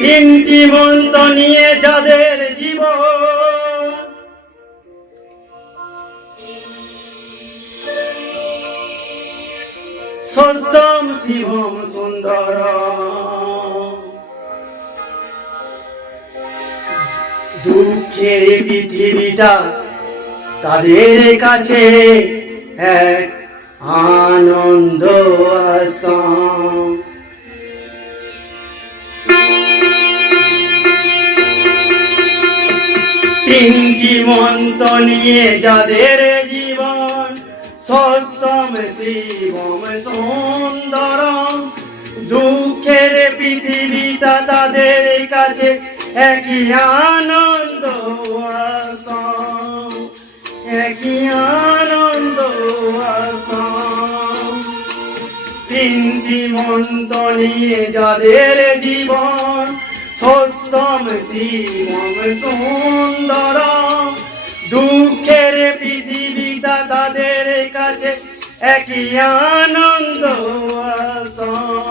তিনটি মন্ত্র নিয়ে যাদের জীবন, সত্যম শিবম সুন্দরম। দুঃখের পৃথিবীটা তাদের কাছে এক আনন্দ আসাম। তিনটি মন্ত্র নিয়ে যাদের জীবন, সত্যম শিবম সুন্দরম। দুঃখের পৃথিবীটা তাদের কাছে একই আনন্দ আসাম, একই আনন্দ আসাম। তিনটি মন্ত্র নিয়ে যাদের জীবন, সত্যম শিবম সুন্দরম। দুঃখের পৃথিবীটা তাদের কাছে একই আনন্দ আসাম।